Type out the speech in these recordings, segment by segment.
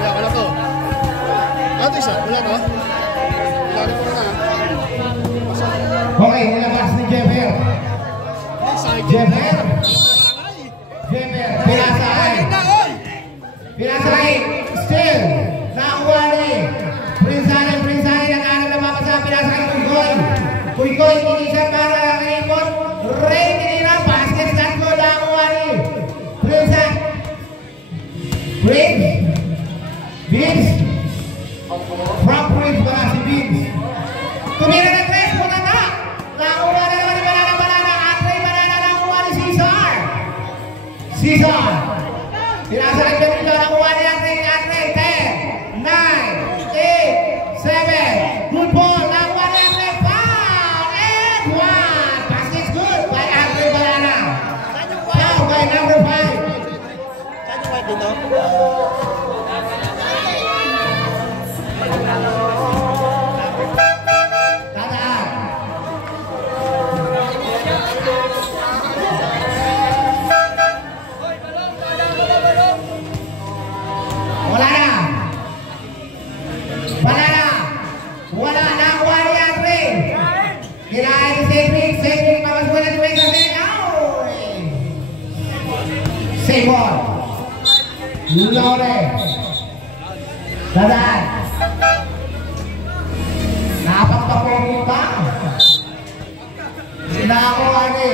Wala ka na to. Ito isa, wala ka? Wala ka na. Okay, nilabas ni Jefer. Jefer. Jefer, pinasay. Pinasay, still. Nakuha ni Prinsani, nag-aaral na mapasa, pinasay Kuy. Kuy, inisip para nakikot. Ray, tinira, basket, tatlo, nakuha ni Prinsani. Briggs. Biggs. From Briggs, wala si Biggs. Tumira na tres, muna na. Nakuha na naman ni Banana. Andre, Banana, nakuha ni Cesar. Cesar. Pinasay Benito, nakuha ni Andre, 10, 9, 8, 7. Good ball, nakuha ni Andre, 5, and 1. Pass is good by Andre Banana. Foul by number 5. Saan yung white dito? Lore. Dadan. Napagpapogi pa. Sinakuha ni.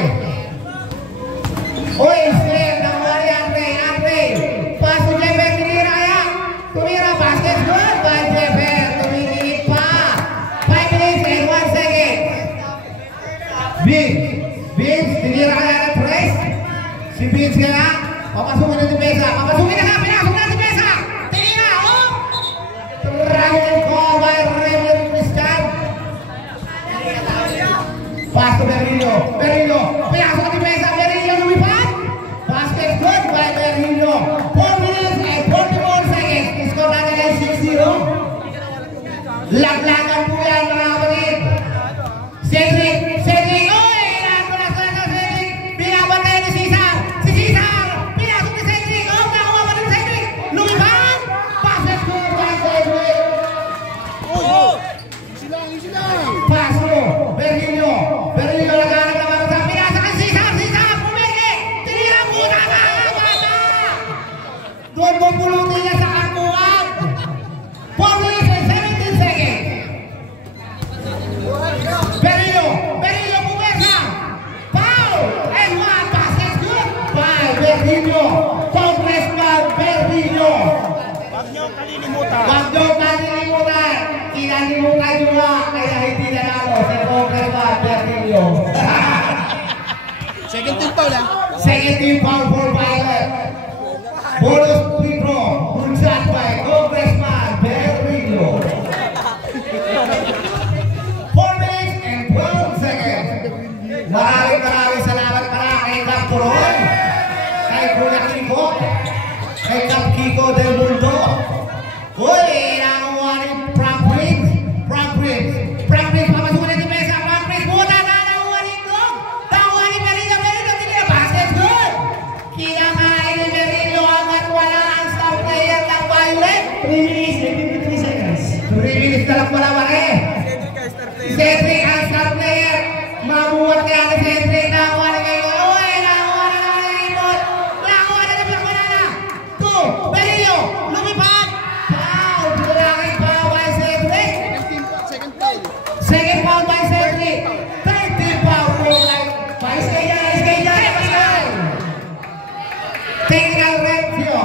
Uy, Slim, nakuha ni Andre. Pass to Jefer, tumira, basket, good. By Jefer, tumingin pa. 5 minutes and 1 second. Biggs, tinira kaya ng press. Si Biggs kaya, papasukin na si Pesa. Papasukin na nga, pinasok na si Pesa. Tinira, oh! Trial call by Raymond Cristian. Pass to Berrillo, pinasok ni Pesa. Berrillo lumipad. Basket good by Berrillo. 4 minutes and 44 seconds. Score natin ay 6-0. Laglagan po yan, mga kapatid. Cedric, oy! Nakuha na Cedric. Binabantay ni Cesar. Si Cesar, pinasok ni Cedric. Oh, nakuha pa ni Cedric. Lumipad. Basket good by Cedric. Easy lang. Pass mo. Berrillo naghanap naman sa pinasa kay Cesar. Pumeke. Tinira muna ka. Doon mo pulutin niya sa kakuan. 4 minutes and 17 seconds. Berrillo puwersa. Foul. And 1. Basket good by Berrillo. Congressman Berrillo. Huwag niyo kalilimutan. Kinalimutan nyo na kaya hindi nanalo si Congressman Berrillo. Second team foul, ha? Second team foul for Violet. Bonus free throw. Good shot by Congressman Berrillo. 4 minutes and 12 seconds. Maraming salamat pala kay Cap Turon, kay Kuya Kiko, kay Cap Kiko del Mundo. Hoy, nakuha ni Frank Briggs. Papasukin na si Mesa. Frank Briggs, buta na, nakuha ni Itlog. Nakuha ni Berrillo, tinira, basket good. Kinakain ni Berrillo hanggang wala ang star player ng Violet. 3 minutes and 53 seconds. 3 minutes na lang wala pare. Cedric ang star player. Mabuhat kaya ni Cedric. Nakuha na kayo. Uy, nakuha na ni Ibon. Nakuha na na. 2, Berrillo, lumipad. Foul, bulangin pa by Cedric. Second foul by Cedric. Third team foul by Skaya. Technical review.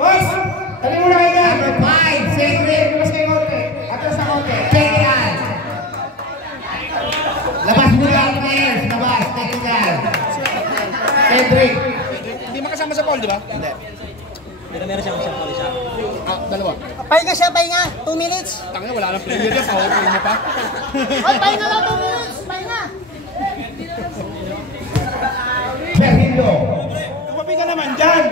Boss, tali mo na kayo na. Number 5, Cedric. Mas kayo konti. Atras na konti. Technical. Labas mo lang players. Labas, technical. Cedric. Hindi makasama sa foul, di ba? Hindi. Pero meron siyang isang foul isa. Dalawa. Pahinga siya, 2 minutes. Tangina, wala nang player yan. Foul mo pa. Ay, pahinga lang 2 minutes. Pahinga. Berrillo. Tumabi ka naman dyan.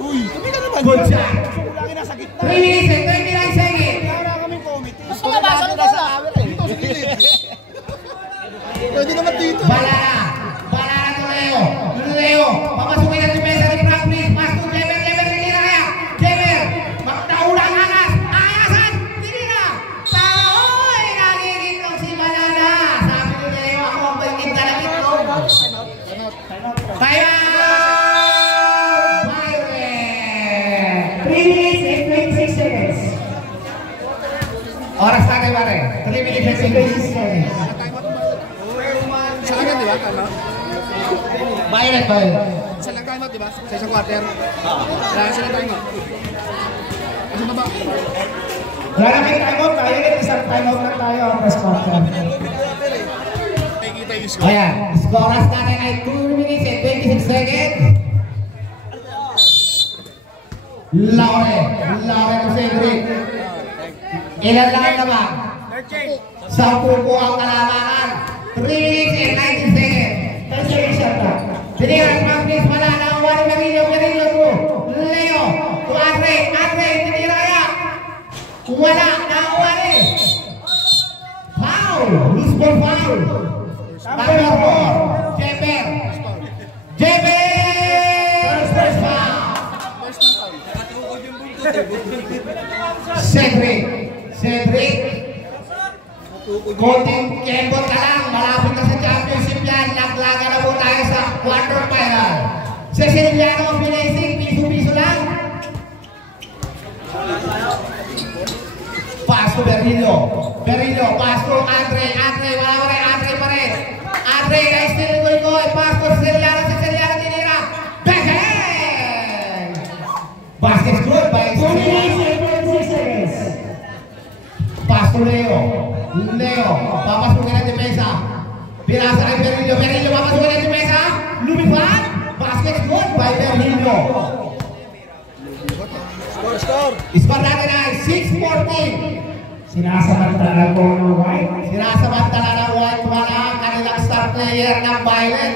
Uy, tumabi ka naman Good dyan. shot. Lagi nasa gitna. 3 minutes and 39 seconds. Wala kaming committee. Gusto ka ba? Saan bola? Dito sa gilid. Pwede naman dito. Balana to Leo. Papasukin na si Mesa ni Frank Briggs. Pass to Jeff. Oras natin pare. 3 minutes and 26 seconds. Isa lang yan, di ba? Tama? Violet. Isa lang time out, di ba? Sa isang quarter. Kaya isa lang time out. Isa ba ba? Wala na kayo time out. Violet, isang time out na tayo. Press quarter. Kita yung score. Ayan. Oras natin ay 2 minutes and 26 seconds. Laure to Cedric. Ilan lang naman? 10 po ang kalamangan. 3 minutes and 19 seconds. 10 seconds siya pa. Tiniran, practice pala ng Juan Marillo to Leo, to Andre, tinira ya. Wala, nakuwari. Foul, loose ball foul. Number 4, Jeber. First foul. Cedric. Konting kembot ka lang, malapit na sa championship yan, laglaga na po tayo sa quarterfinal. Ceciliano Finessing, piso-piso lang. Pass to Berrillo, pass to Andre, wala pa rin, Andre, guys, still ko, pass to Ceciliano, tinira. Backhand! Basket's good by 2 minutes. Pass to Leo, papasukin na depensa. Pinasa kay Berrillo, papasukin na depensa. Lumipad, basket's good by Berrillo. Score natin ay 6-14. Sinasamantala ng White. Wala ang kanilang star player ng Violet.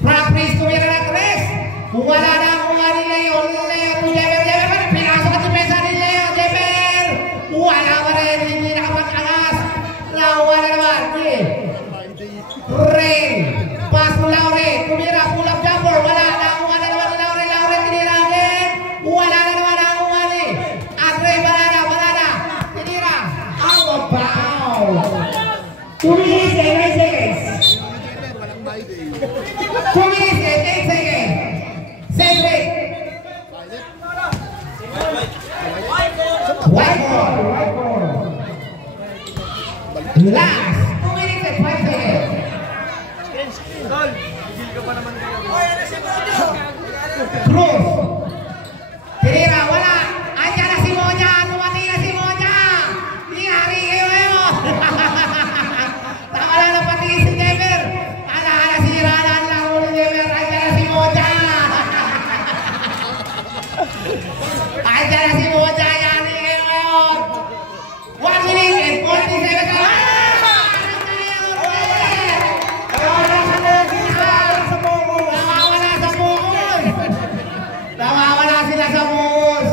Practice, tumira ng Chris. Kung wala na ang mga ni Leo to Jeber. Pinasok ang depensa ni Leo, Jeber. Wala pa rin, hindi nakapag-angas. Lawa na naman. Ray, pass to Laure. Tumira, pull up jumper. Wala na ang mga naman ni Laure. Tinira again. Wala na naman ang mga ni Andre, banana. Tinira. Out of bounds. 2 minutes and 8 seconds. 2 minutes and 8 seconds. Cedric. White ball. Last 2 minutes and 5 seconds. Cruz. Tinira, wala. Andiyan na si Moja. Tumati na si Moja. Tinari kayo. Tama lang na pati si Jeber. Ala si Rana. Laro ni Jeber. Andiyan na si Moja. Andiyan na si Moja. Yari kayo ngayon. 1 minute and 47 seconds. Nawawala sila sa bus.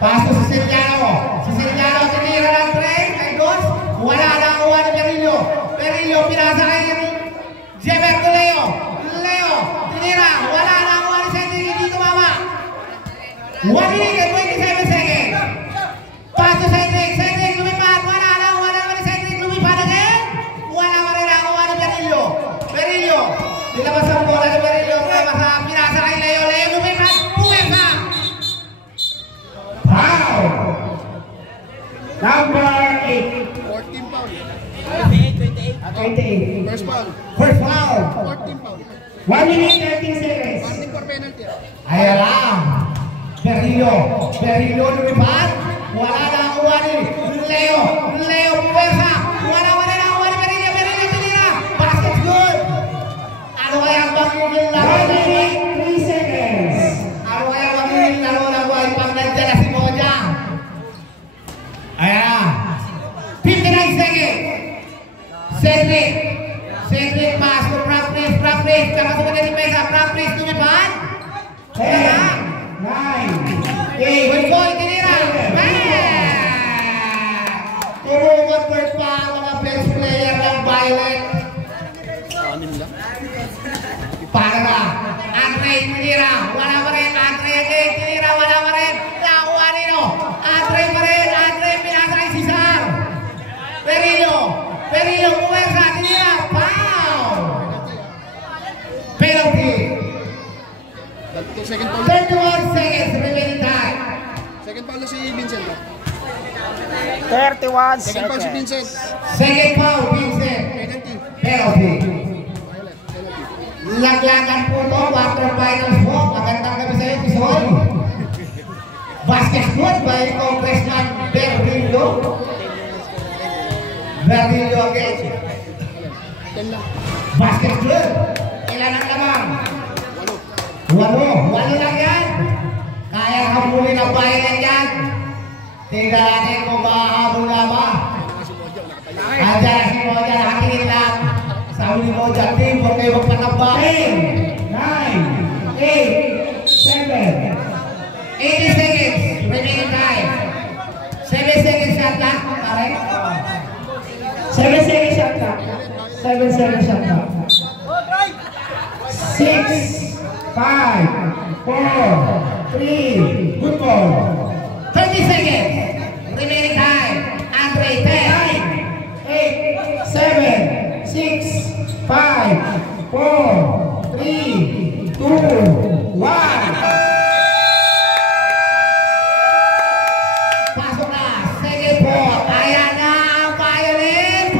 Paso si Ceciliano. Tinira ng train. Kay Dos. Wala na ang uwan ni Berrillo, pinasa kay Jeber to Leo. Tinira. Wala na ang uwan ni Cedric. Hindi tumama. 1 minute and 27 seconds. Paso Cedric. Lumipad. Wala na ang uwan ni Cedric. Lumipad again. Wala pa rin ang uwan ni Berrillo. Nilabas ang bola ni Berrillo. Pinasa kay Leo. Lumipad. Puwersa. Foul. Number 8. 14 foul. 28. First First foul. foul. 14 foul. 1 minute 13 seconds. Warning for penalty. Ayan lang. Berrillo lumipad. Wala na ang uwan ni Leo. Puwersa. Wala na ang uwan ni Berrillo. Tinira. Basket's good. Ano kaya ang magiging laro na White? 3 seconds. Ano kaya ang magiging laro na White pag nandiyan na si Moja? Ayan. 59 seconds. Cedric pass to practice. Kakasukin na ni Mesa. Practice, lumipad. Ayan. 9, 8, Boy, tinira. Tumungkot pa ang mga best player ng Violet. Para Andre, tinira. Wala pa rin. Andre again. Tinira. Wala pa rin. Nakuha nino. Andre pa rin. Pinasa kay Cesar. Berrillo. Puwersa. Tinira. Foul. Penalty. 2 second foul. 31 seconds remaining time. Second foul na si Vincent. 31 Second foul si seconds. Vincent. Second foul, Vincent. Penalty. Penalty. Violet. Penalty. Laglagan po to, quarterfinals po. Magandang gabi sa iyo, Tisoy. Basketball by Congressman Berrillo. Berrillo again. 10 lang. Basketball. Ilan ang lamang? 8. 8 lang yan. Kaya kang muli ng bayan yan. Tingnan natin kung maahabol na ba. Andiyan si Moja, nakatingin lang. Sabi ni Moja, team, huwag kayo magpatambahin. 9, 8, 7, 80 seconds. Remaining time. 7 seconds shot lang. Correct? 7 seconds shot lang. 7 seconds shot lang. 6, 5, 4, 3, good ball. 30 seconds. Remaining time. Andre, 10, 8, 7, 6, 5, 4, 3, 2, 1. Pasok na. Second ball. Ayan na ang Violet.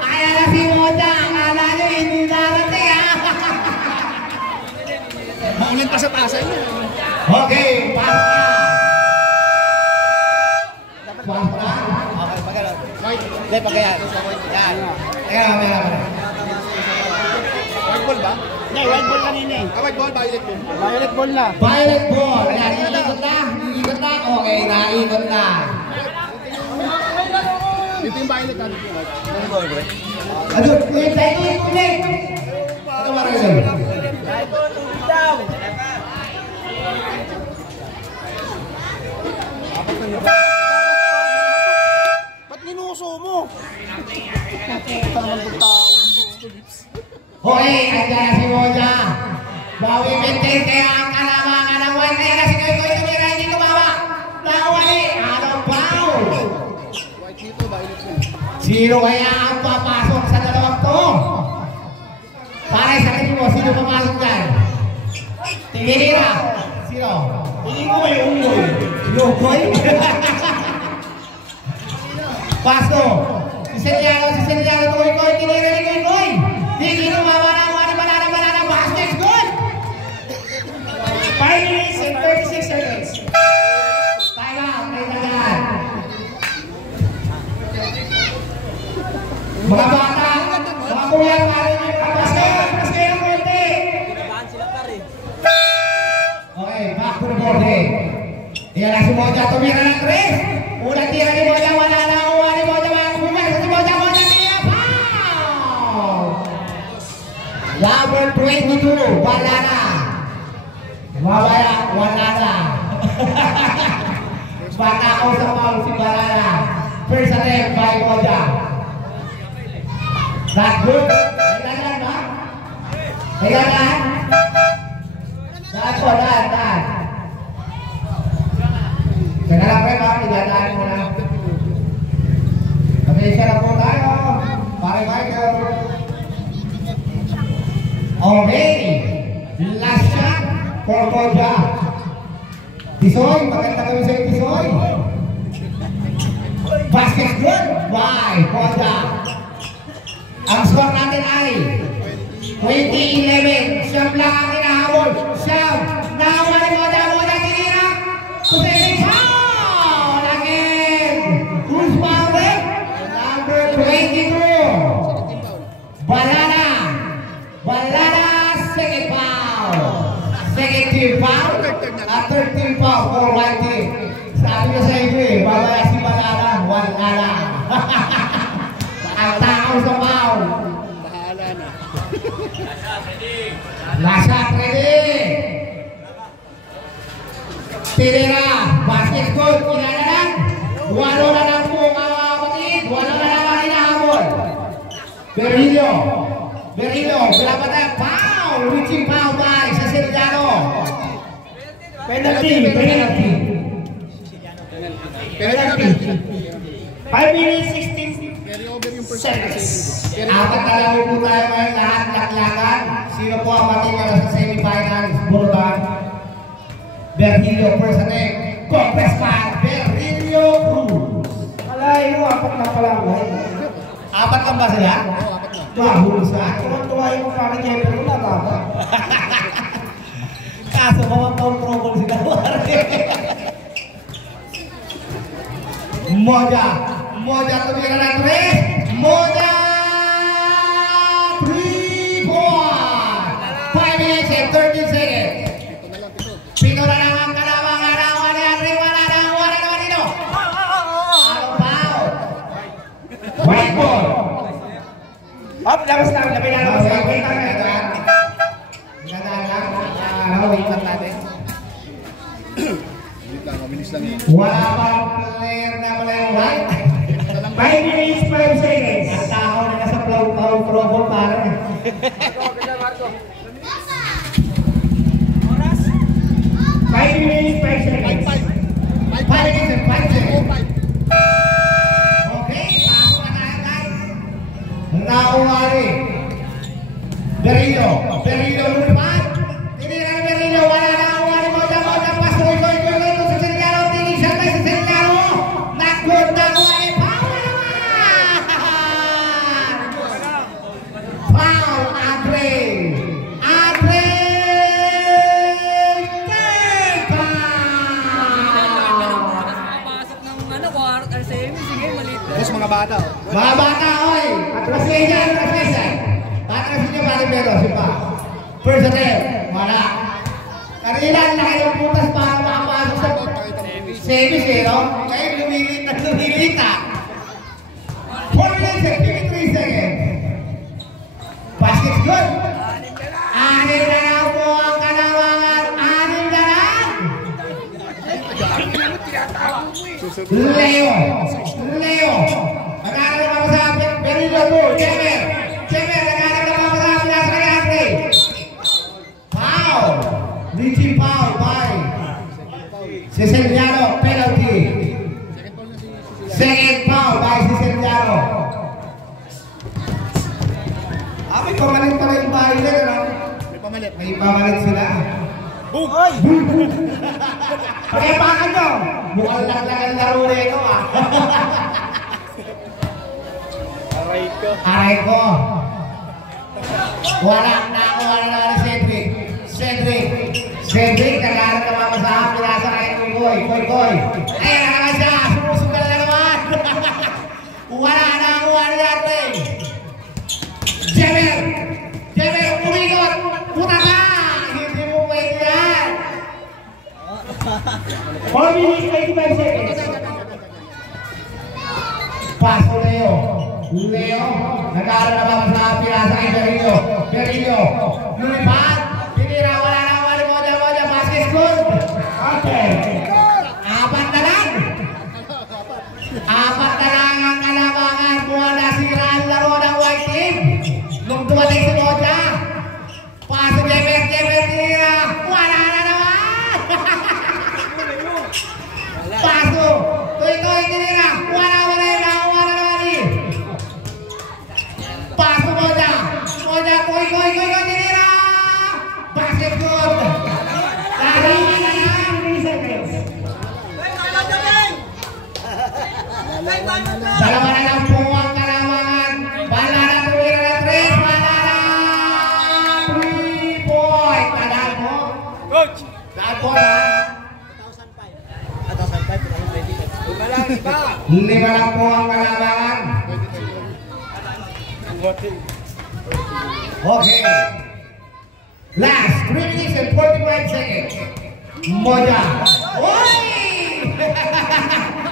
Ayan na si Moja. Akala nyo hindi darating ha. Maulin pa sa pasay niya. Okay, pasok na. Pasok na. White. Hindi, pag yan. Yan. Ayan. White ball ba? Hindi, white ball kanina eh. White ball, violet ball. Violet ball na. Violet ball. Ayan, iikot na. Iikot na. Okay, naikot na. Ito yung violet natin. Aduh, ulit tayo ulit. Ito ba rin? Ba't ninuso mo? Ito naman itong tao. Okay, andyan na si Moja. Bawi maintain kaya ang kalamangan ng White. Kaya na si Koy tumira, hindi tumawa. Nakawali. Anong foul? White dito, violet ball. Sino kaya ang papasok sa dalawang to? Pare sa tingin mo, sino papasok dyan? Tinira. Sino? Tingin ko may Ugoy. Yung Ugoy? Paso. Si Seliano, Koy, tinira ni Koy. Hindi tumama na, banana, basket, good! 5 minutes and 36 seconds. Time out, may tagal. Mga bata, mga kuya, pas kayo ang konti. Okay, back to the board eh. Yan na si Moja, tumira ng 3. Unang tira ni Moja, wala na uwa ni Moja, mga kumaya. Si Moja, tira, foul! Number 22, wala na. Mawala, wala na. Bata ako sa foul si Balana. First attempt by Moja. Not good. Nagdagan ba? Nagdagan? Daan po, daan. Teka lang kayo ba? Idadaan mo na. Pag-isya na po tayo. Pare Michael. Okay. Last shot for Moja. Tisoy, maganda kami sa'yo, Tisoy. Basket good. Why? Moja. Ang score natin ay 20-11. Siyam lang ang inahabol. Siyam. Nakawa ni Moja tinira. Kusay foul again. Who's fouled? Number 22. Balana, second foul. Second team foul. At third team foul for white team. Sabi ko sa inyo eh, babaya si Balana. Wala na. Ang tao sa foul. Bahala na. Last shot ready. Tinira. Basket good. Ilan na lang? 8 na lang po mga kapatid. 8 na lang ang hinahabol. Berrillo, pinapatan. Foul. Reaching foul by sa Seliano. Penalty. 5 minutes 16 Carry over yung first half. seconds. Apat na lang po tayo ngayon lahat laklakan. Sino po ang matingala sa semifinals? Burban. Berrillo first attempt. Congressman Berrillo Cruz. apat lang pala ako. Apat lang ba sila? Oo, apat na. Mahulog sa. Tuwan-tuwain mo pa ni Jeffrey ko na ba? Kaso mawag-trouble sila. Moja tumira na 3. Moja 3 point. 5 minutes and 13 seconds. Pito na lang ang kalabang arawan ni Andre. Wala naman dito. Ano foul? White ball. Up, labas lang. Wait lang. Wait lang natin. Mabilis lang yun. Wala pang player na wala yung white. 5 minutes, 5 seconds. Ang tao na nasa flow parang. 5 minutes, 5 seconds. 5 minutes and 5 seconds. Okay, pasok na tayo guys. Nauwari. Berillo lumipat. Tinira ni Berillo, wala na nauwari mo. Paso, ito sa Sergano. Tingin siya tayo sa Sergano. Nagod na mo ay power naman. Foul, Andre. Tapos mga bata. Mga bata, oy! Atrasin niya. Atrasin niya, bali pero, sipa. First attempt, wala. Kanina, laki ng putas para makapasok sa semis eh, no? Ngayon, lumilita. 4 minutes and 53 seconds. Basket's good. Anin na lang po ang kalawangan. Anin na lang. Leo. Nagkakaroon ako sa Berillo po. Jemer. Nagkakaroon ako sa Nasa Kayate. Foul. Reaching foul by Ceciliano. Penalty. Second foul by Ceciliano. May pamalit pala yung bahay nila, no? May pamalit sila. Bugay! Pakipakan nyo! Mukhang lang ang laro na ito, ah. Aray ko. Wala na ni Cedric, nagharap na mamasahan. Pinasa kayo ng Koy. Ayan na naman siya. Sumusugal na naman. Wala na natin. Jemer, umikot. Puta ka! Hindi mo pwede yan. 4 minutes, 85 seconds. Paso Leo. Nagkaroon na ba sa pinasa kay Berillo. Lumipat. Tinira, wala na. Moja. Basket good. Okay. Apat na lang ang kalabangan. Buwan na sira ang laro ng white team. Nung dumating si Moja. Paso Jemer, tinira. Wala na naman. Paso. Toy, tinira. Wala naman. Paso Moja, Koy, tinira. Basket good. Dalawa na lang po ang kalamangan. Bala na tumira na 3. Bala na 3 point. Tandaan mo. Coach! Tandaan mo na. 5 lang po ang kalamangan. Okay. Last 3 minutes and 45 seconds. Moja. Oy!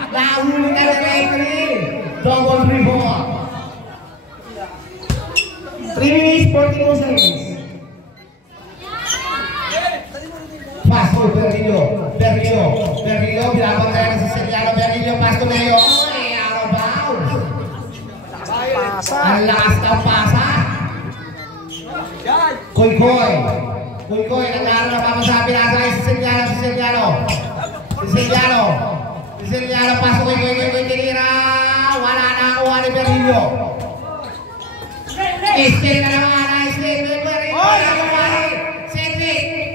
Nahuli ka na referee. Double rebound. 3 minutes 42 seconds. Paso Berillo. Binaban tayo sa Ceciliano. Berillo, paso na yun. Oy, out of bounds. Ang lakas ng pasa. Koy, nagkaroon na pamasabi nasa kay Ceciliano, pasok Koy, tinira. Wala na kuha ni Berillo. Steal na naman,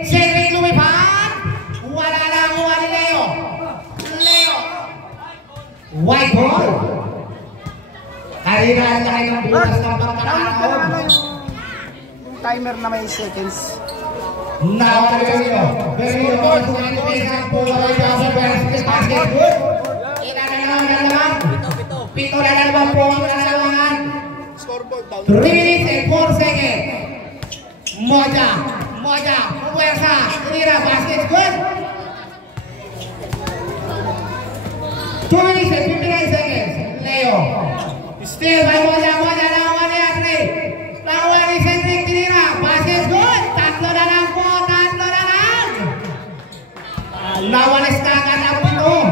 Cedric lumipat. Wala na kuha ni Leo. White ball. Kanina ang laki ng bulas ng Download ka na pagkakaroon. yung timer na may seconds. Now, Berrio, pasukan ni Pesa po ay sa basket. Ina na naman. Pito na naman po ang kalamangan. Scoreboard down. 3 minutes and 4 seconds. Moja, puwersa, tira, basket, good. 2 minutes and 59 seconds. Leo, still by Moja, nakuha ni Andre. Nakuha ni Cedric, tira, basket, good. Tatlo na lang. Nawalis ka agad ang pito.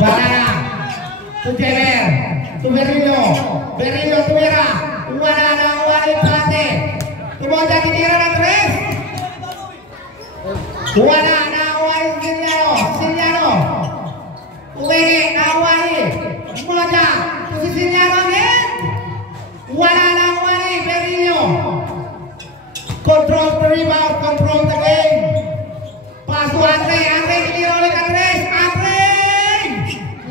Banana. To Jever. To Berrio. Berrio tumira. Wala na ang walit pate. Tumoja tinira ng tres. Wala na ang walit Siliano. Uwege na ang walit. Moja. To si Siliano again. Wala na ang walit Berrio. Control the rebound, control the game. Paso Andre tinira ulit ang tres. Andre!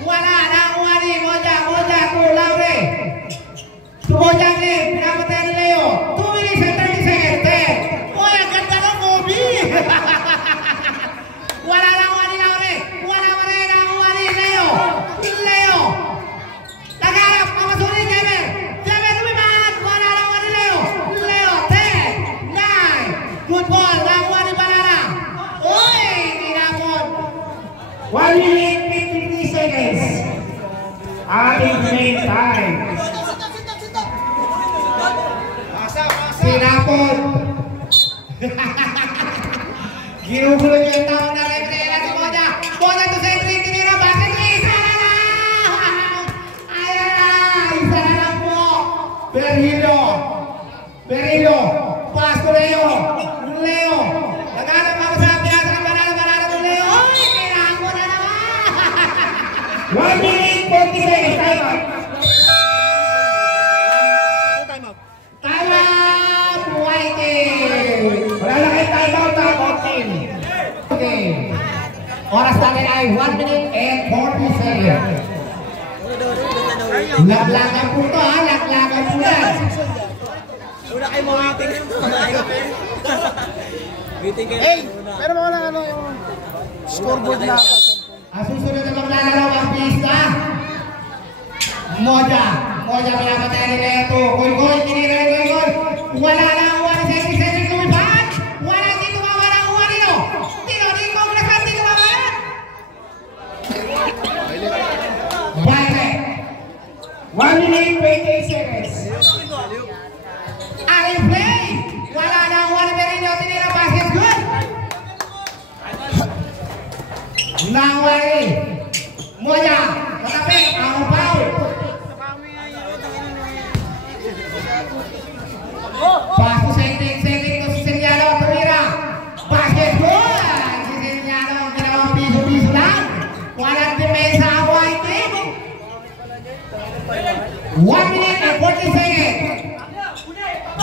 Wala na ang wali. Moja, Laure. Tumoja ni, pinapatay ni Leo. 2 minutes and 30 seconds. 10. Uy, ang ganda ng Kobe! Wala na ang wali, Laure. Wala na ang wali, Leo. Tagalap, mamasunin, Jemer. Lumipat. Wala na ang wali, Leo. 10, 9. Good ball, nakuha ni Banana. Uy, tinapon. 1 minute, 53 seconds. Ating main time. Tinapon. Ginugulo niya ang tawag na referee na si Moja. Moja to Cedric, tinira, bakit isa na lang? Ayan na, isa na lang po. Berrio. Pass to Leo. Naghanap ako sa piyasa ng banana to Leo. Uy, kailangan mo na naman. 1 minute, 40 seconds. Time out. Time out. Whitey. Wala na kayo time out na. Okay. Oras natin ay 1 minute and 40 seconds. Laglagan po ito ha. Laglagan po yan. Una kayo mo-waiting. Waiting kayo. Hey, pero mo lang yung scoreboard na. Ang susunod na maglalaro ang pista. Moja, pinapatay ni Leto. Goy, tinira ni Goy. Wala na ang uwan ni Cedric lumipat. Wala dito mawala ang uwan nito. Tino, grasan, dito mawala. Baile. 1 minute, 28 seconds. Aring play. Wala na ang uwan ni Berrio. Tinira, basket, good. Nawari. Moja, matapik, ang foul. Paso Cedric to si Siliano, tumira. Basket, good. Si Siliano, ginawang piso-piso lang. Walang depensa ang white team. 1 minute and 40 seconds.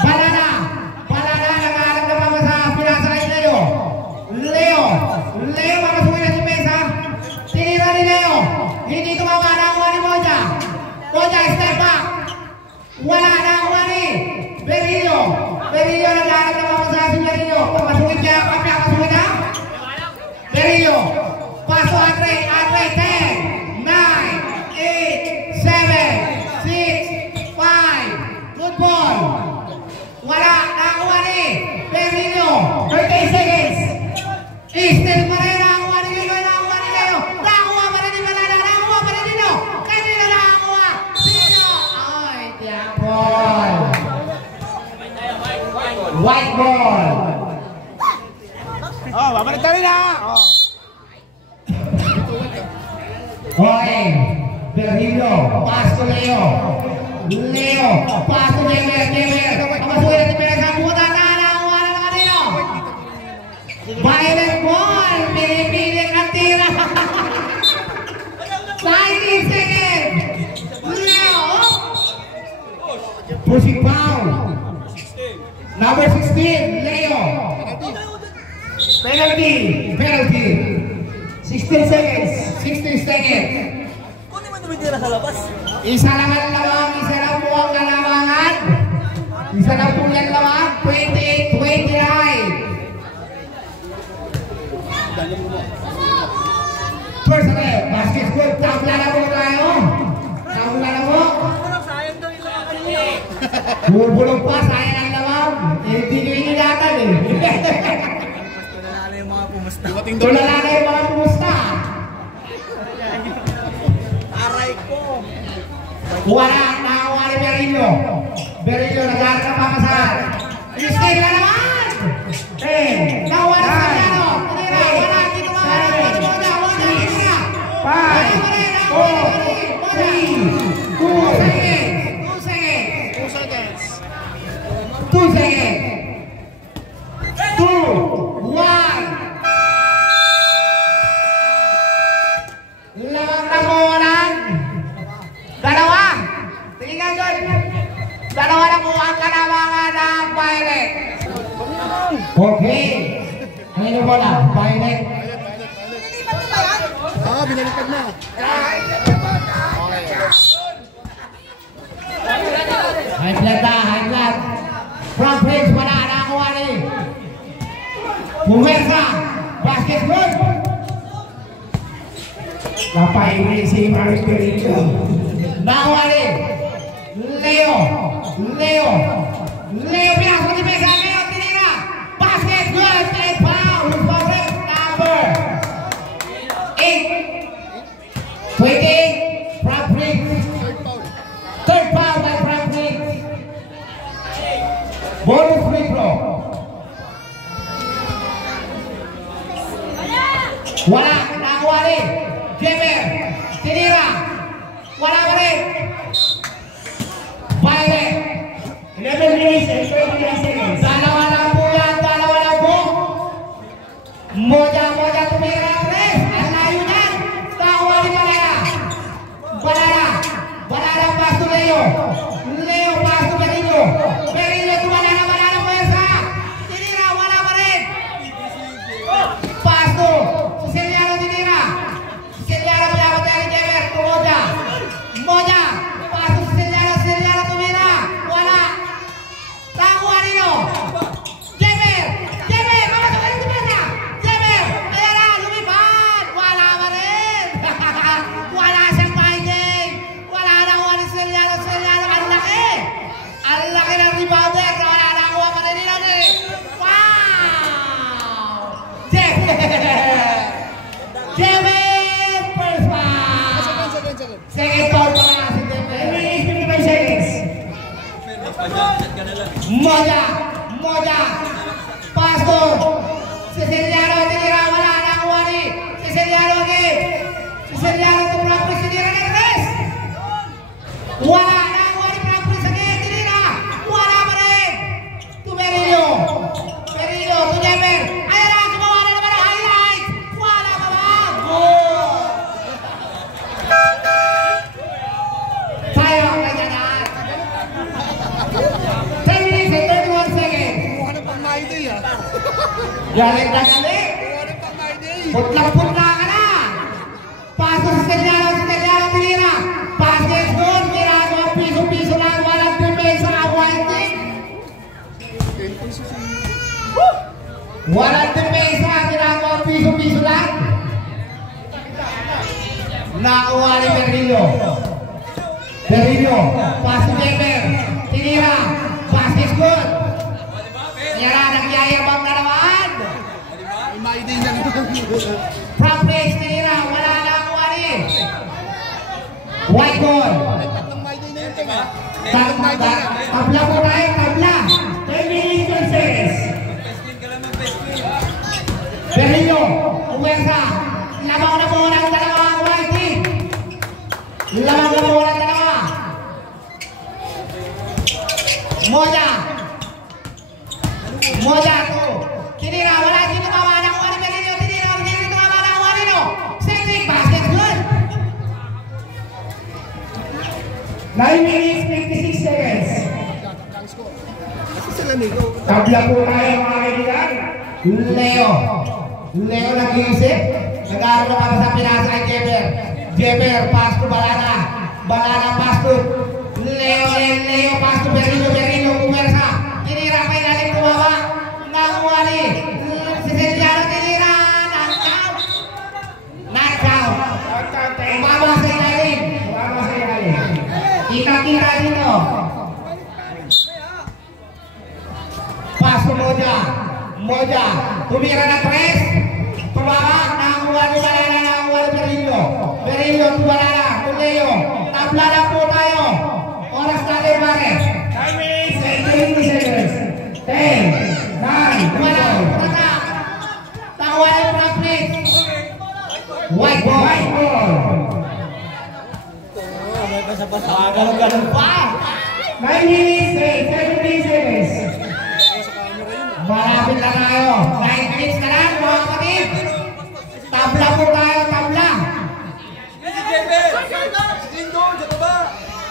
Banana, nakaharap na pa sa pinasa kay Leo. Leo, mamasukin na si Mesa. Tinira ni Leo. Hindi tumawa na ang wani Moja. Step back. Wala na ang wani. Berrio, nakaharap na pa sa si Berrio. Pamasukin siya, pamasukin na. Berrio, paso Andre, 10, 9, 8, 7, 6, 5. Good ball. Wala na ang wani. Berrio, 30 seconds. Still pa rin ang wani Leo. Nakuha pa rin ni Banana. Nakuha pa rin dito. Kanina nakakuha. Sino? Ay, tiapon. White ball. Oh, babalik na rin ha. Okay. Berrio. Pass to Leo. Pass to Jemer. Pamasukin natin pera sa puta. Nakakuha na naman Leo. Violent ball. Pinipilit ang tira. 19 seconds. Leo. Pushing foul. Number 16, Leo. Penalty. 16 seconds. tumitira sa labas? Isa lang ang lawang, isa lang po ang kalamangan. Isa lang po yan lawang, 28-29. First red, basket score, tabla na po tayo. Tabla na po. Sayang daw yung lakan niya. Bubulong pa, sayang ang lawang. Hindi nyo inilatan eh. Tulala na yung mga pumusta. Dumating daw. Tulala na yung mga pumusta. Aray ko. Wala, nakakuha ni Berillo. Berillo, nag-aaral ka pa kasal. Mistake na naman! Nakuha na sa piano. Tinira, wala, dito ba? Wala, tinira. 5, 4, 3, 2 seconds. 2 seconds. 2, 1. Lamang na kulang. Dalawa. Tingnan doon. Dalawa na po ang kalamangan ng Violet. Okay. Ano mo na? Violet. Binaliktad na. High flat na, high flat. Front range, wala. Nakakuha rin. Pumersa. Basket good. Napaibig si Maris Perillo. Nakakuha rin. Leo. Pinasok ni Pesa. Leo, tinira. Basket good. 8 pounds. Number 8. 28. Front range. Third foul by Frank Nick. Bonus free throw. Wala, nakakuha rin. Jemer, tinira. Wala pa rin. Violet. 11 minutes and 29 seconds. Dalawa lang po yan, dalawa lang po. Moja tumira. Tres. Ang layo niyan. Nakakuha rin Balala pass to Leo pass to Berillo Balala puwersa. Tinira, wala pa rin. Pass to Siciliano, tinira. Siciliano pinapatay ni Jemer to Moja pass to Siciliano tumira. Wala. Nakakuha nino. Jemer, kamasok ka rin si Pesa. Jemer, kaya na, lumipad. Wala pa rin. Wala siyang finding. Ang laki ng rebounder. Wala na kuha pa rin nila. Wow! Jemer! First foul! Second foul pa nga si Jemer. 55 seconds. Moja! Pastor! Siciliano, tinira. Wala na kuha ni Siciliano again. Siciliano to practice. Tinira na tres. Wala na. Berillo to Jemer. Ayan na, gumawa na naman ang highlight. Wala pa ba? Goal! Tayo ang ganyan. 10 minutes and 31 seconds. Kumuha ng pang-Mayday ah. Galing na galing. Kumuha ng pang-Mayday. Putlang-putla ka na. Paso sa Siciliano, tinira. Basket good. Ginagawa piso-piso lang. Walang depensa ang white team. Walang depensa, ginagawa piso-piso lang. Nakuha ni Berillo, pass to Jemer, tinira, basket good. Tira, nagyayabang na naman. May Mayday na naman. Front place, tinira, wala na nakuha rin. White ball. Tatlong Mayday na yun, Tega. Tabla po tayo, tabla. 10 minutes and seconds. Berillo, puwersa. Lamang na muna ang dalawa ang white team. Lamang na muna ang dalawa. Moja to. Tinira, wala dito tumawa na kuha ni Berillo. Tinira, hindi tumawa na kuha nino. Celtic, basket good. 9 minutes, 56 seconds. Tabla po tayo mga kaibigan. Leo nag-iisip. Nag-aaral na para sa pinasa kay Jemer. Jeber, pass to Balana. Balana, pass to Leo, pass to Berino, pumersa. Tinira pa ilalim tumawa. Nakuha ni Ceciliano, tinira. Knockout. Umama sa ilalim. Kita-kita dito. Pass to Moja. Tumira na tres. Tumawa. Nakuha ni Balana, nakuha ni Berino, to Balana, to Leo. Tabla na po tayo. Oras natin pare. 20 seconds. 10, 9, wala. Tawa yung traffic. White ball. Ganun pa. 9 minutes, 70 seconds. Malapit na tayo. 9 minutes ka lang, mga kapatid. Tabla po tayo, tabla.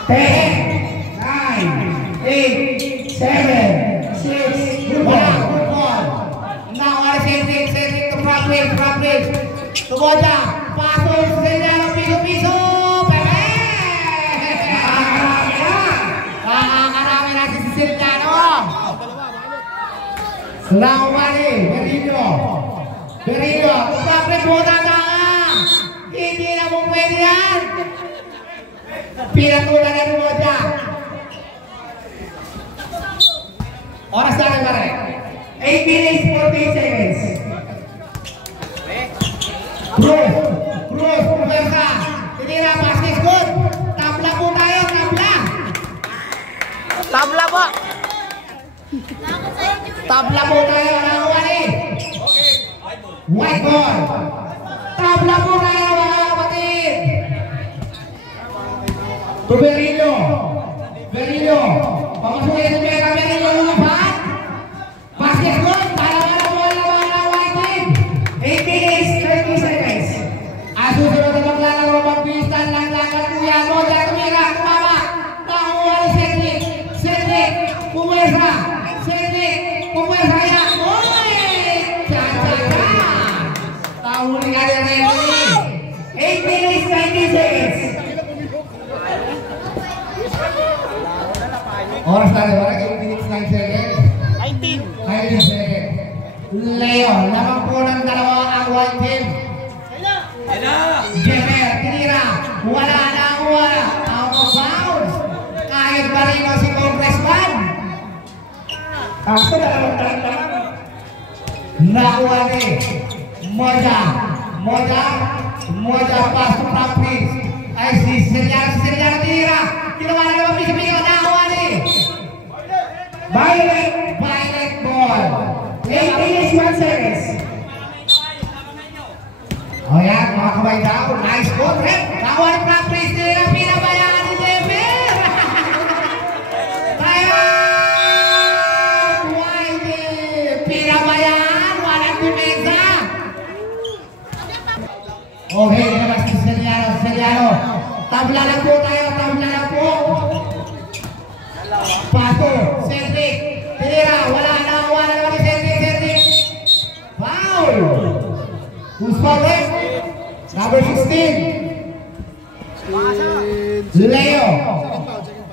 10, 9, 8, 7, 6, wala, good ball. Now, Cedric to Franklin. Tumoja, pasok, Cedric, piso, Pepe! Nakakarami natin si Cedric. Laumani, Berino, Franklin muna ka! Hindi na mo pwede yan! Pinatulan na Tumoja. Oras na pare. 8 minutes, 14 seconds. Cruz, pumersa. Tinira, basket good. Tabla po tayo, tabla. Tabla po. Tabla po tayo, Laumani. White ball. Tabla po tayo, mga kapatid. To Berino. Pamasukin sa pera, Berino lumapat. Basket good. Para white team. 8 minutes, 30 seconds. Susunod na maglalaro, magpistan lang kuya. Moja, tumira, kumama. Nakuha ni Cedric. Pumwesa yan. Uy! Cha-cha-cha. Tahuli ka rin referee. 8 minutes, 90 seconds. Oras na rin, 8 minutes, 9 seconds. 19 seconds. Leo, lamang po ng dalawa ang white team. Jemer, tinira. Wala. Out of bounds. Kahit ba rin si Congressman. Kaso dalawang talang. Nakuha ni Moja pass to Franklin. Ay si Cedric tinira. Ginawa na naman piso-piso. Nakuha ni Violet ball. 8 minutes, 1 seconds. O yan, mga kamay daw. Nice ball, Rep. Nakuha ni Franklin. Tinira, pinabayaan ni Jemer. Kaya pinabayaan. Walang depensa. Okay, labas si Cedric. Tabla na po tayo, Pato, Cedric, tinira, wala naman ni Cedric. Foul. Who's foul, right? Number 16. Leo.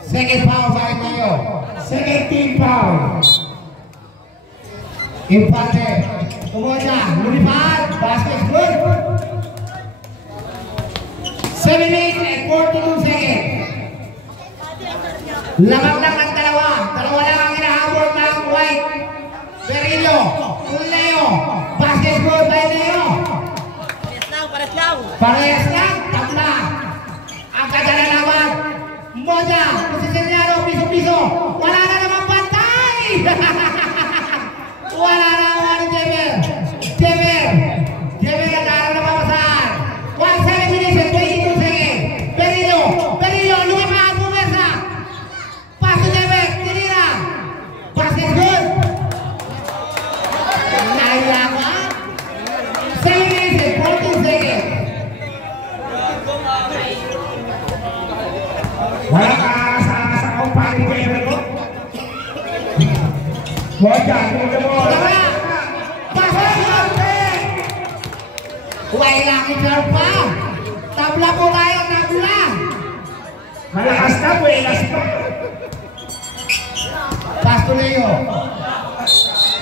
Second foul sa akin Leo. Second team foul. Imparte. Tumoja, lumipad, basket good. 7 minutes and 42 seconds. Lamang lang ang dalawa lang ang hinahabol ng white. Berino, Leo, basket good by Leo. Parehas lang, tabla. Ang kagala naman, Moja, Ceciliano, piso-piso. Wala na naman pantay. Wala na naman Jemer nagkaroon na papasahan. 1 minutes and 22 seconds. Berino, lumipad, pumersa. Pass to Jemer, tinira. Basket good. Nahila ko, 7 minutes and 14 seconds. Wala ka sa kumpani ko yung ko. Moja, basket good. Huwag lang ikaw pa. Tabla po tayo. Last pa. Pass to Leo.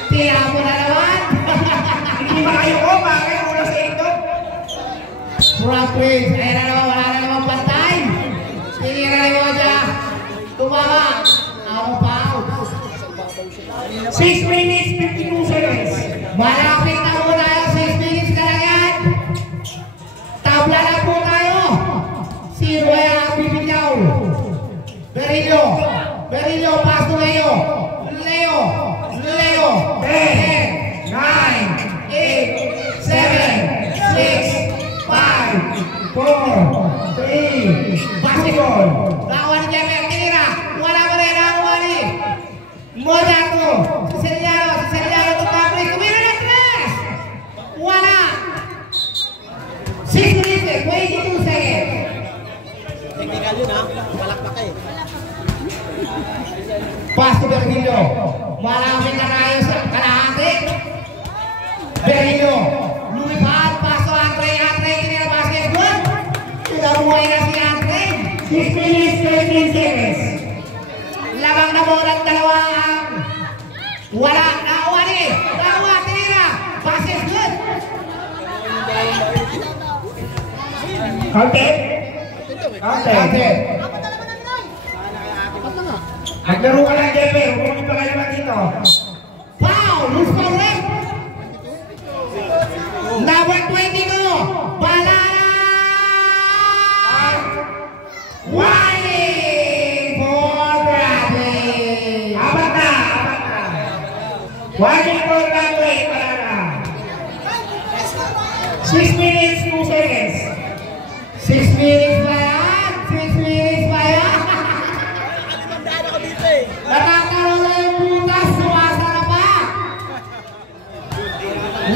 Tira mo na naman. Hindi ba kayo ko? Bakit muna sa ito? Front range. Ayan na naman. Wala na naman pantay. Tinira na naman dyan. Tumama. Ako pa. 6 minutes, 52 seconds. Malapit na po tayo. 6 minutes ka lang yan. Tabla na po tayo. Si Roya Bibigyaw. Berillo. Berillo, pass to Leo. Leo. Leo. 10, 9, 8, 7, 6, 5, 4, 3, basketball. Lawan ni Jemer, tinira. Wala mo rin, nakuha ni Modato. Si Seriano tumabli. Kumira na tres. Wala. 6 minutes, 22 seconds. Technical yun ha. Malakpak eh. Pass to Berillo. Malapit na tayo sa kalahati. Berillo. Lumipad. Pass to Andre. Andre, tinira basket. Good. Tinabuhay na si Andre. 6 minutes, 13 seconds. Labang na bola ang dalawa. Wala. Nakuha ni. Nakuha. Tinira. Basket. Good. Okay. Okay. Naglaro ka lang, Jeper. Huwag pa kayo dito. Foul! Loose foul rin. Number 22. Balala! Warning for Bradley. Apat na. Warning for Bradley. Balala. 6 minutes, 2 seconds. 6 minutes ba yan? 6 minutes ba yan? Nakakaroon na yung butas, sumasara pa.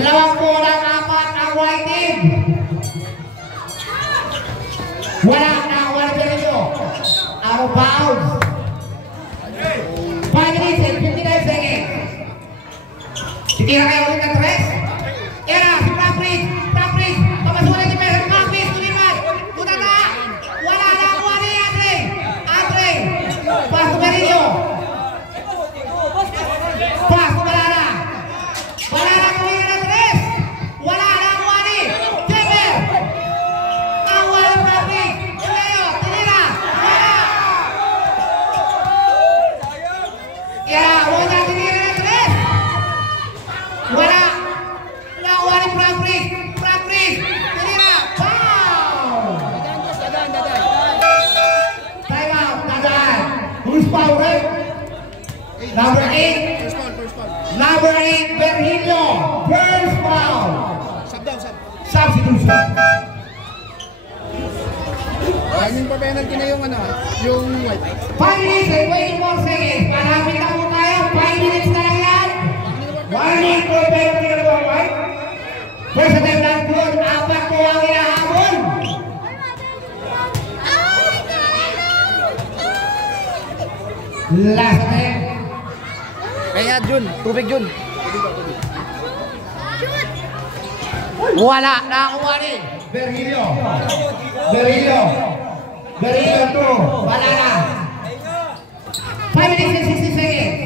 Lawang bola, apat ang white team. Wala na, wala Berillo. Out of bounds. 5 minutes and 59 seconds. Titira kayo ulit ng tres. Era, si Prakris. Prakris, papasukan si Meron. Prakris, tulipan. Tutata. Wala na, kuha ni Andre. Andre. Pass to Berillo. Pass to Balala. Balala kumira ng tres. Wala na kuha ni Jemer. Ang walang traffic. Leo, tinira. Wala. Kaya, wala tinira ng tres. Wala. Nakuha ni Prakris. Prakris. Tinira. Foul. Time out. Dadaan. Who's foul, right? Number 8. First foul. Number 8, Berillo. First foul. Sub down, sub. Substitution. Timing pa penalty na yung ano, yung white. 5 minutes and 24 seconds. Malapit na po tayo. 5 minutes na lang yan. Warning for penalty na po, right? First attempt lang po. Apat po ang inahabol. Last attempt. Kaya Jun, tubig Jun. Wala. Nakakuha ni Berillo. Berillo. Berillo to. Wala na. 5 minutes and 60 seconds.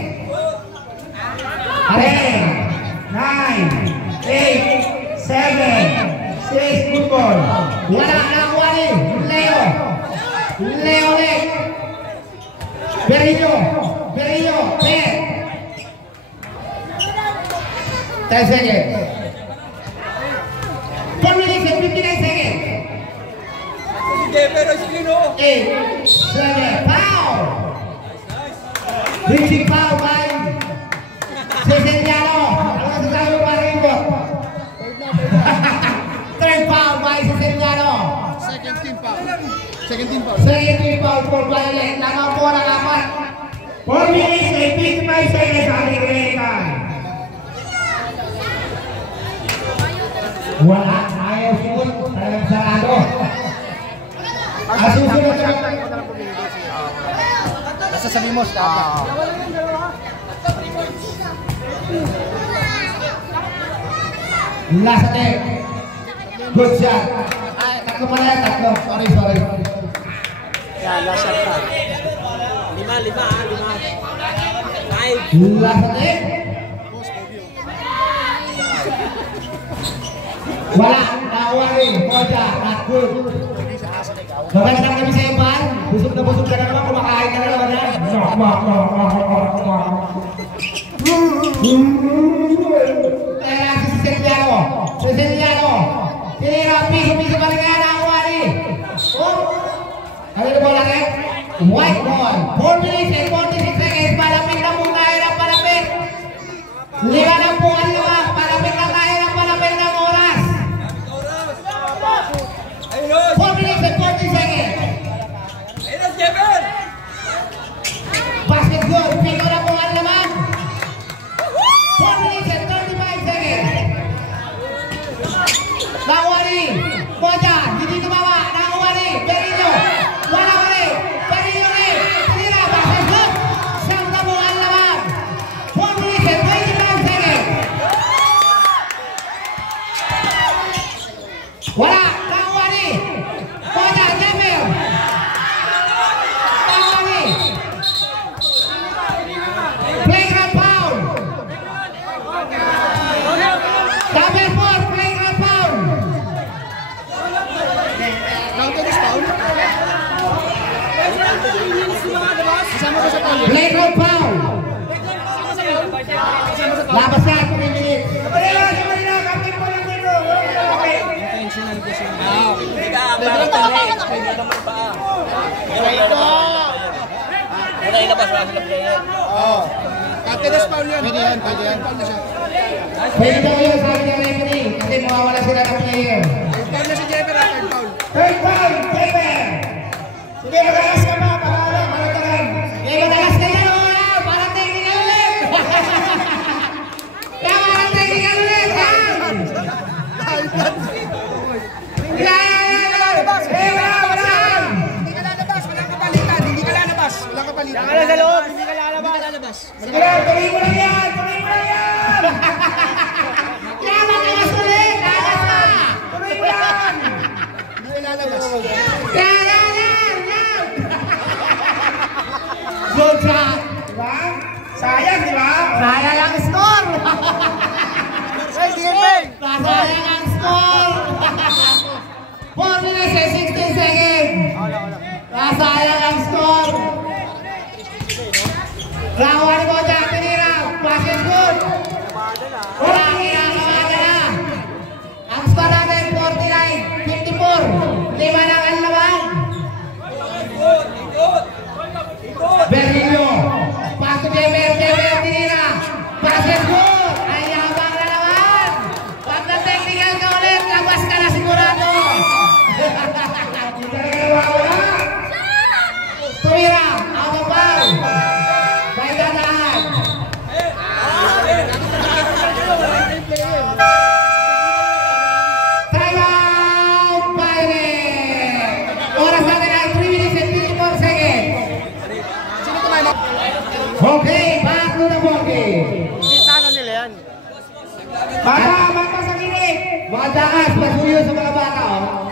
10, 9, 8, 7, 6, good ball. Wala. Nakakuha ni Leo. Leo ulit. Berillo. Berillo. 10 seconds. 4 minutes and 59 seconds. Pero sino? 8, 7, foul! Reaching foul by Ceciliano. Ano sasabi mo pa rin mo? Third foul by Ceciliano. Second team foul. Second team foul. Second team foul for Violet. Lamang po ng apat. 4 minutes and 55 seconds ang American. Wala. Ayaw shoot. Talagang sarado. Susunod na. Basta sabi mo, stop. Last attempt. Good shot. Ay, tatlo pala yan. Tatlo. Sorry. Yan, last shot pa. Lima. Last hit. Wala, nakuha rin. Koja, not good. Magandang kami sa iban. Busog na naman, kumakain ka na naman na. Kaya si Ceciliano. Tinira, piso pa rin kaya nakuha rin. Ano na bola rin? White ball. 4 minutes and 46 seconds. Palapit na mong kaya ng palapit. Lima ng buwan naman. Palapit na kaya ng palapit ng oras. 4 minutes and 40 seconds. Basket good. Pito na buwan naman. 4 minutes and 35 seconds. Nakuha rin. Koja, hindi tumawa. Nakuha rin. Berillo. Wala ko rin. Berillo rin. Tinira. Basket good. Siyang na buwan naman. 4 minutes and 25 seconds. Wala. Nakuha rin. Koja, Jemel. Nakuha rin. Playground foul. Double 4. Playground foul. Counter-is foul. Kasama ko sa foul. Playground foul. Labas na. 3 minutes. Wala ilabas wala sila player. Counter-is foul yan. Pwede yan. Foul na siya. Pwede daw yun sabi ng referee kasi mawawala sila ng player. Foul na si Jeffer. Third foul. Third foul, Jeffer. Sige, madalas ka ba? Para taran. Sige, madalas ka yan. Para technical ulit. Kaya para technical ulit. Hindi ka lalabas. Walang kapalitan. Kaya sa loob, hindi ka lalabas. Sige, tuloy mo lang yan. Kaya madalas ulit. Lalas na. Tuloy mo yan. Hindi ka lalabas. Kaya yan. Good shot. Diba? Sayang, di ba? Sayang ang score. Sayang ang score. 4 minutes and 16 seconds. Sayang ang score. Lawan mo dyan, tinira. Basket good. Walang kinakamaga na. Ang score natin, 49-54. 5 ng anlaban. Berillo. Pass to Jemel, tinira. Basket good. Ay, yabang na naman. Pag na-technical ka ulit, labas ka na sigurado. Tumira, out of bound. By Dadaan. Time out, Pirate. Oras natin ay 3 minutes and 54 seconds. Okay, back to the bogey. Kita na nila yan. Bata sa gilid. Mga dakas, pasuyo sa mga bata.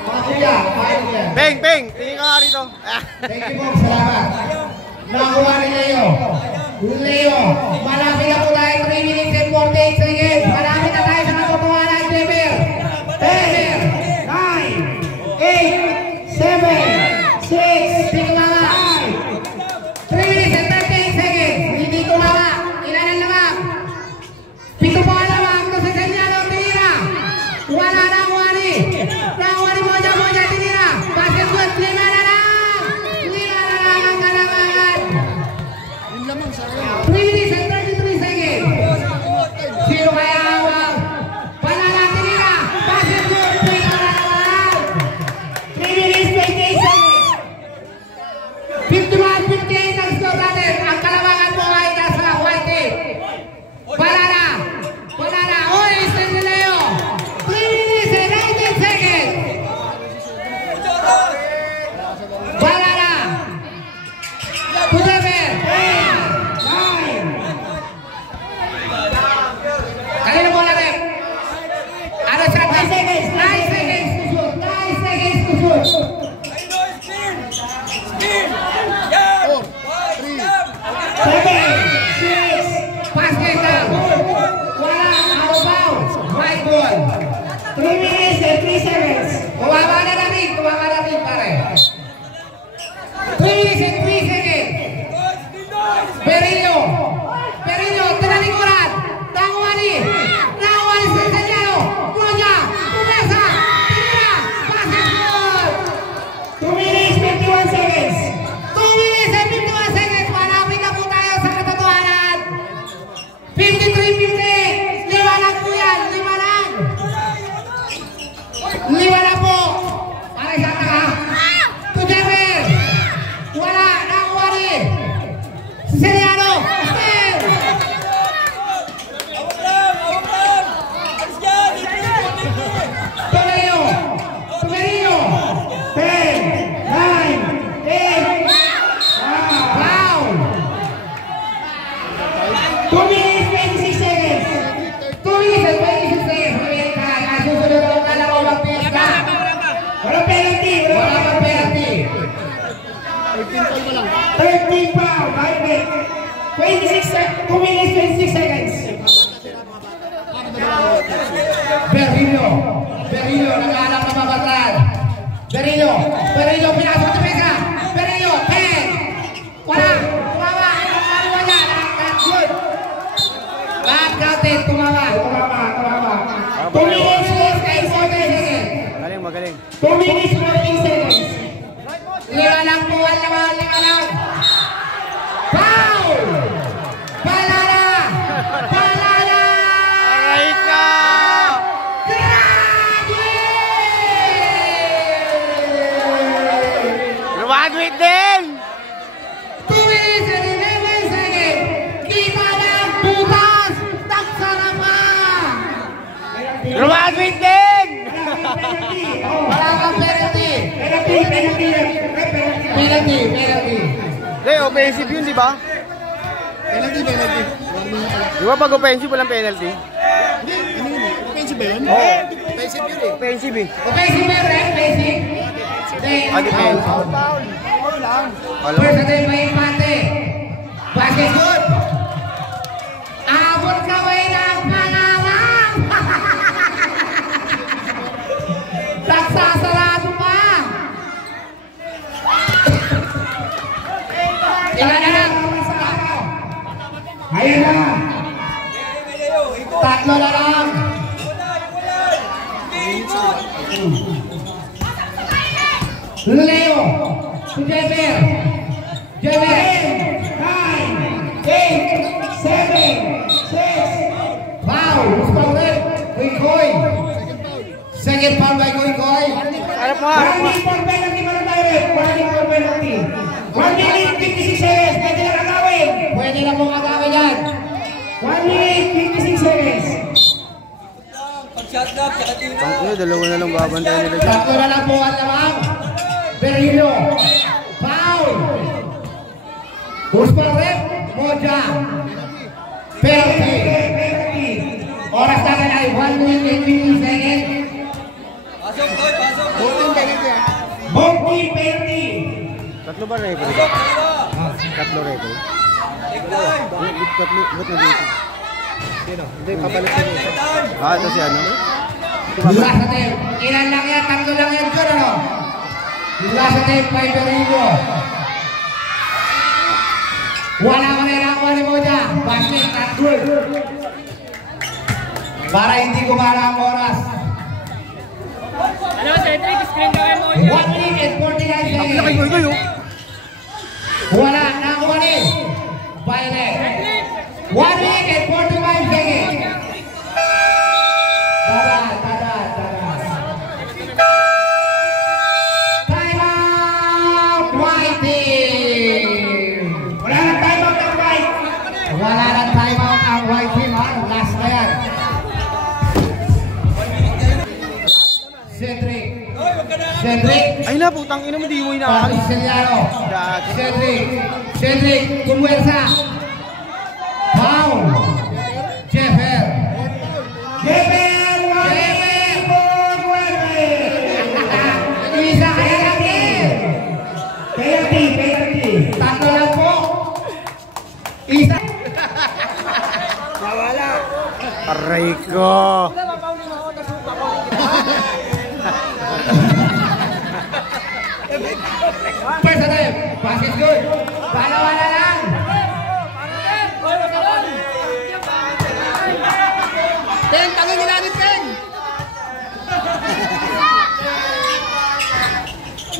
Mga kuya, paano yan? Peng, tingin ka nga rito. Thank you po, salamat. Nakuha ni Leo. Malapit na po tayo, 3 minutes and 48 seconds. Malapit na tayo sa natutuwa na Jemel. 10, 9, 8, 7, 6, tingnan 3 minutes and 38 seconds. Hindi tumawa. Ilan ang lamang? 7 pa ang lamang. Ito sa Ceciliano, tinira. Wala na ang wari. Nakuha ni Moja, tinira. Basket good, 5 na lang. 5 na lang ang kalamangan. Yung lamang sa akin. 3 minutes and 33 seconds. Sino kaya ang 2 minutes, 26 seconds. Berrillo, nag-aalap na mabatan. Berrillo, pinasok sa pesa. Berrillo, 10. Wala, tumama. Ano niya? Good. Lahat counted, tumama. 2 minutes, 8 seconds. Magaling. 2 minutes, 14 seconds. Lima lang po, lima lang. Foul! Palala! Aray ka! Graduate din! 2 minutes and 11 seconds. Kita ng butas! Taksara pa! Graduate din! Wala kang penalty. Penalty. Hindi, offensive yun, di ba? Penalty. Di ba pag offensive, walang penalty? Hindi, ano yun eh? Offensive ba yun? Oo. Offensive yun eh. Offensive eh. Offensive ba, Red? Offensive? Defensive. First na tayo may empate. Basket good. Abot kaway ng pangalang. Nagsasarado pa. Ilan na lang. Ayan na. Tatlo na lang. Leo. Si Jever. 9, 8, 7, 6. Foul. Uspaulit. Kuy. Second foul by Kuy. Harap mo. 1 minute 56 seconds. Pwede na mong agawin yan. 1 minute 56 seconds. Dalawa na lang babantay nila dyan. Tatlo na lang po ang lamang. Berrillo. Foul. Uspaulit. Moja. Penalty. Oras natin ay 1 minute 50 seconds. Bonti penalty. Tatlo ba referee? Tatlo referee. Tatlo, ba't na dito? Hindi, papalit ko. Ito si ano? Mula sa tape. Ilan lang yan? Tatlo lang yan dyan, ano? Mula sa tape, may Berrillo. Wala ka na nakuha ni Moja. Basket, not good. Para hindi kumara ang oras. Ano, Cedric, screen kawin mo 1 minute 49 seconds. Wala, nakuha ni Violet. 1 minute 45 seconds. Tada. Time out, White team. Wala nang time out ang White. Wala nang time out ang White team. Last na yan. Cedric. Ay na, putang ina mo, di mo inaalis. Celiano. Cedric. Kumuwersa. Foul. Jefer. Isa kaya natin. Penalty. Tatlo lang po. Isa. Aray ko. First attempt. Basket good. Palawa na lang. Ten, tanongin natin, Ten!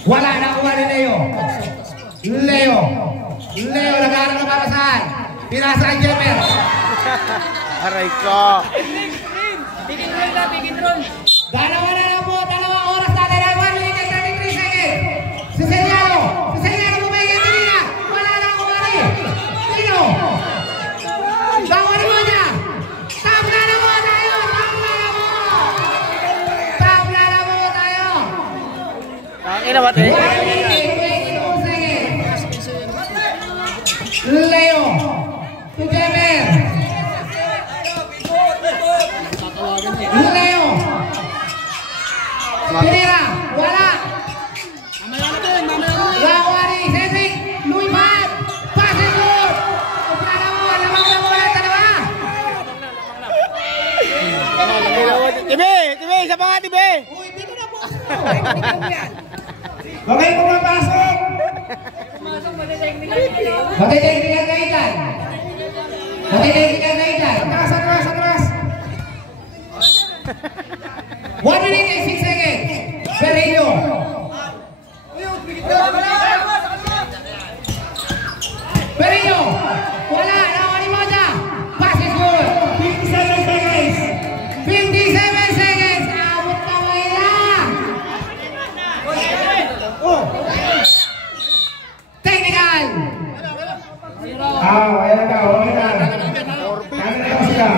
Wala na kuha ni Leo. Leo, nag-aaral na papasahan. Pinasa ang Jemer. Aray ko. Bigin roll. Dalawa na lang po. Dalawang oras natin ay 1 minute and 33 seconds. Si Celiano bumigay kanina. Wala na kuha ni Tino. Bawali mo niya. Tabla na mo tayo. Ang ina ba, te? 1 minute 22 seconds. Leo. To Jemer. Leo. Pinira. Wala. Lawani. Cedric. Luipan. Passes good. Uprana mo. Tibi, isa pa nga, tibi. Uy, dito na po. Huwag kayo pumapasok. Matitinigan kayo dyan. Matitinigan kayo dyan. Atras. 1 minute and 6 seconds. Perillo. Perillo. Wala. Nakakali mo dyan. Pass is good. 57 seconds. 57 seconds. Abot na kayo lang. Technical. Ayan na daw. Ayan na daw sila.